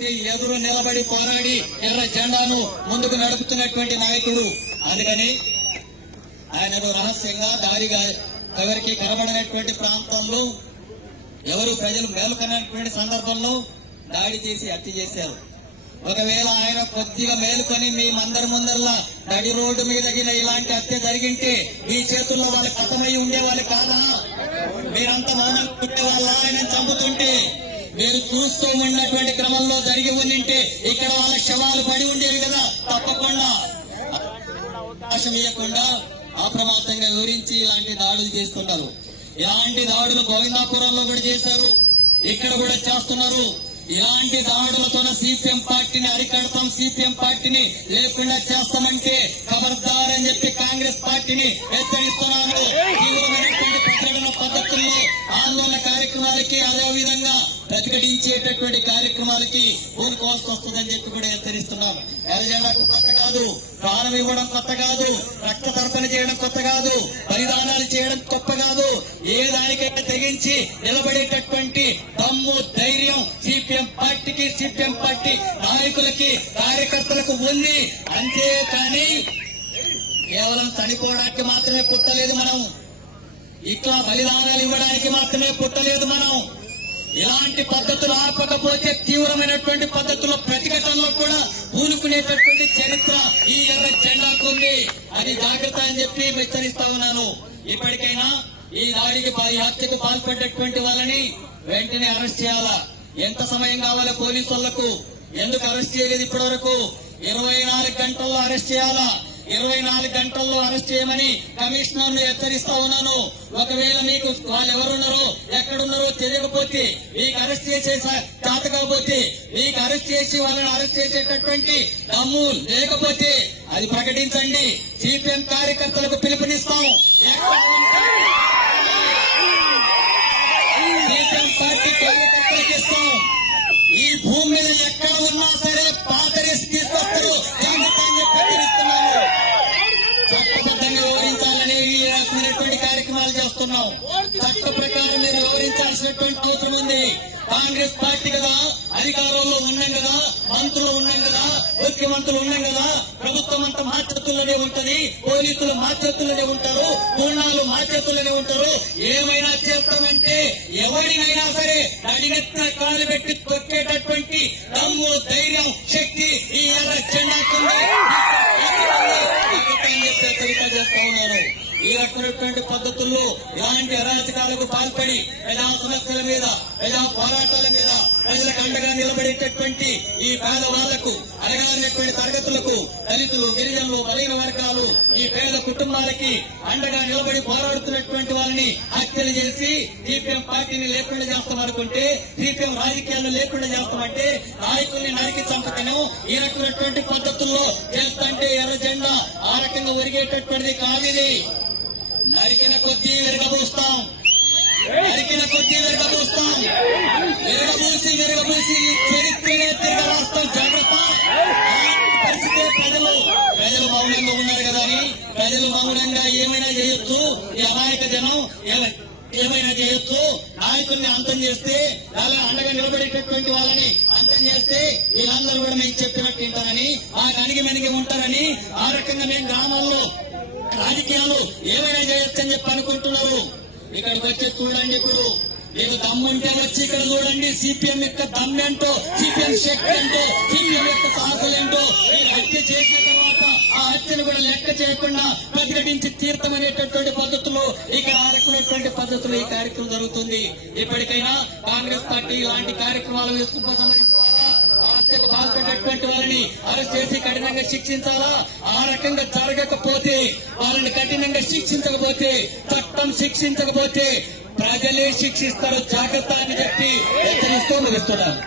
వ్యక్తి ఎదురు నిలబడి పోరాడి ఎర్ర జెండాను ముందుకు నడుపుతున్నటువంటి నాయకుడు. అందుకని ఆయన రహస్యంగా దారిగా ఎవరికి కనబడినటువంటి ప్రాంతంలో ఎవరు ప్రజలు మేలుకొన్నటువంటి సందర్భంలో దాడి చేసి హత్య చేశారు. ఒకవేళ ఆయన కొద్దిగా మేలుకొని మీ మందరి ముందరలా నడి రోడ్డు మీద ఇలాంటి హత్య జరిగింటే మీ చేతుల్లో వాళ్ళకి అర్థమై ఉండేవాళ్ళు కాదా? మీరంతా మౌనంగా ఉండేవాళ్ళ? ఆయన చంపుతుంటే మీరు చూస్తూ ఉన్నటువంటి క్రమంలో జరిగి ఉండింటే ఇక్కడ వాళ్ళ శవాలు పడి ఉండేవి కదా. తప్పకుండా అవకాశం ఇవ్వకుండా అప్రమత్తంగా వివరించి ఇలాంటి దాడులు చేస్తున్నారు. ఇలాంటి దాడులు గోవిందాపురంలో కూడా చేశారు, ఇక్కడ కూడా చేస్తున్నారు. ఇలాంటి దాడులతో సిపిఎం పార్టీని అరికడతాం, సిపిఎం పార్టీని లేకుండా చేస్తామంటే ఖబర్దార్ అని చెప్పి కాంగ్రెస్ పార్టీని హెచ్చరిస్తున్నారు. తీవ్రమైనటువంటి ప్రకటన పద్ధతుల్లో ఆందోళన కార్యక్రమాలకి అదేవిధంగా ప్రతిఘటించేటటువంటి కార్యక్రమాలకి ఊరుకోవాల్సి వస్తుందని చెప్పి కూడా హెచ్చరిస్తున్నాం. ఎర్రజెండాకు కొత్త కాదు, ప్రాణం ఇవ్వడం కొత్త కాదు, రక్త తర్పణ చేయడం కొత్త కాదు, బలిదానాలు చేయడం గొప్ప కాదు. ఏ దానికైనా తెగించి నిలబడేటటువంటి దమ్ము ధైర్యం సిపిఎం పార్టీకి, సిపిఎం పార్టీ నాయకులకి, కార్యకర్తలకు ఉంది. అంతేకాని కేవలం చనిపోవడానికి మాత్రమే పుట్టలేదు మనం, ఇట్లా బలిదానాలు ఇవ్వడానికి మాత్రమే పుట్టలేదు మనం. ఇలాంటి పద్ధతులు ఆపకపోతే తీవ్రమైనటువంటి పద్ధతుల్లో ప్రతిఘటనలో కూడా పూనుకునేటటువంటి చరిత్ర ఈ ఎర్ర జెండాకు ఉంది. అది జాగ్రత్త అని చెప్పి హెచ్చరిస్తా ఉన్నాను. ఇప్పటికైనా ఈ దాడికి హత్యకు పాల్పడ్డటువంటి వాళ్ళని వెంటనే అరెస్ట్ చేయాలా? ఎంత సమయం కావాలి పోలీసు వాళ్లకు? ఎందుకు అరెస్ట్ చేయలేదు ఇప్పటి వరకు? 24 గంటల్లో అరెస్ట్ చేయాలా? 24 గంటల్లో అరెస్ట్ చేయమని కమిషనర్ ను హెచ్చరిస్తా ఉన్నాను. ఒకవేళ మీకు వాళ్ళు ఎవరున్నారో ఎక్కడున్నారో తెలియకపోతే, మీకు అరెస్ట్ చేసే చేత కాకపోతే, మీకు అరెస్ట్ చేసి వాళ్ళని అరెస్ట్ చేసేటటువంటి దమ్ము లేకపోతే అది ప్రకటించండి. సిపిఎం కార్యకర్తలకు పిలుపునిస్తాం. సిపిఎం పార్టీ కార్యకర్తలకు ఇస్తాం. ఈ భూమి మీద ఎక్కడ ఉన్నా సరే పాతరేసి తీసుకొస్తారు. ప్రకటిస్తున్నాము. చట్టబద్ధంగా వివరించాలని ఈ రకమైనటువంటి కార్యక్రమాలు చేస్తున్నాం. చట్ట ప్రకారం మీరు వివరించాల్సినటువంటి అవసరం ఉంది. కాంగ్రెస్ పార్టీ కదా, అధికారంలో ఉన్నాం కదా, మంత్రులు ఉన్నాం కదా, ముఖ్యమంత్రులు ఉన్నాం కదా, ప్రభుత్వం అంతా మా చేతుల్లోనే ఉంటది, పోలీసులు మా చేతుల్లోనే ఉంటారు, పూర్ణాలు మా చేతుల్లోనే ఉంటారు. ఏమైనా చేస్తామంటే ఎవరినైనా సరే అడిగెత్త కాలు పెట్టి తొక్కేటటువంటి దమ్ము, ధైర్యం, శక్తి ఈ ఎర్ర జెండాకుంది. చేస్తా ఉన్నారు. ఈ రకమైనటువంటి పద్ధతుల్లో ఇలాంటి అరాచకాలకు పాల్పడి ప్రజా సమస్యల మీద, ప్రజా పోరాటాల మీద ప్రజలకు అండగా నిలబడేటటువంటి ఈ పేదవాళ్లకు, అడగారినటువంటి తరగతులకు, దళితులు, గిరిజనులు, బలహీన వర్గాలు, ఈ పేద కుటుంబాలకి అండగా నిలబడి పోరాడుతున్నటువంటి వాళ్ళని హత్యలు చేసి సిపిఎం పార్టీని లేకుండా చేస్తామనుకుంటే, సిపిఎం రాజకీయాలను లేకుండా చేస్తామంటే, నాయకుల్ని నరికి చంపకను ఈ రకమైనటువంటి పద్ధతుల్లో చేస్తుంటే ఎర్ర జెండా ఆ రకంగా ఒరిగేటటువంటిది కావిది. నరికిన కొద్దీ విరగబూస్తాం, నరికిన కొద్దీ విరగబూస్తాం, విరగబూసి చరిత్రనే తిరగరాస్తాం. జాగ్రత్త. పరిస్థితి ప్రజలు మౌనంగా ఉన్నారు కదా అని ప్రజలు మౌనంగా ఏమైనా చేయొచ్చు, ఈ అమాయక జనం ఏమైనా చేయొచ్చు. నాయకుల్ని అంతం చేస్తే, అలా అండగా నిలబడేటటువంటి వాళ్ళని అంతం చేస్తే వీళ్ళందరూ కూడా మేము చెప్పినట్టు వింటారని, మాకు అణిగి మెనిగి ఉంటారని, ఆ రకంగా మేము గ్రామాల్లో రాజకీయాలు ఏమైనా చేయొచ్చని చెప్పి అనుకుంటున్నారు. ఇక్కడికి వచ్చి చూడండి. ఇప్పుడు మీకు దమ్ముంటే వచ్చి ఇక్కడ చూడండి. సిపిఎం యొక్క దమ్మేంటో, సిపిఎం శక్తి ఏంటో, సిపిఎం యొక్క సాహసాలు ఏంటో. మీరు హత్య చేసిన తర్వాత ఆ హత్యను కూడా లెక్క చేయకుండా ప్రతిఘటించి తీర్థమనేటటువంటి పద్ధతులు ఇక్కడ ఆడుకునేటువంటి పద్ధతులు ఈ కార్యక్రమం జరుగుతుంది. ఇప్పటికైనా కాంగ్రెస్ పార్టీ ఇలాంటి కార్యక్రమాలు పాల్పడినటువంటి వాళ్ళని అరెస్ట్ చేసి కఠినంగా శిక్షించాలా? ఆ రకంగా జరగకపోతే, వాళ్ళని కఠినంగా శిక్షించకపోతే, చట్టం శిక్షించకపోతే ప్రజలే శిక్షిస్తారు. జాగ్రత్త అని చెప్పి హెచ్చరిస్తూ ముగిస్తున్నాను.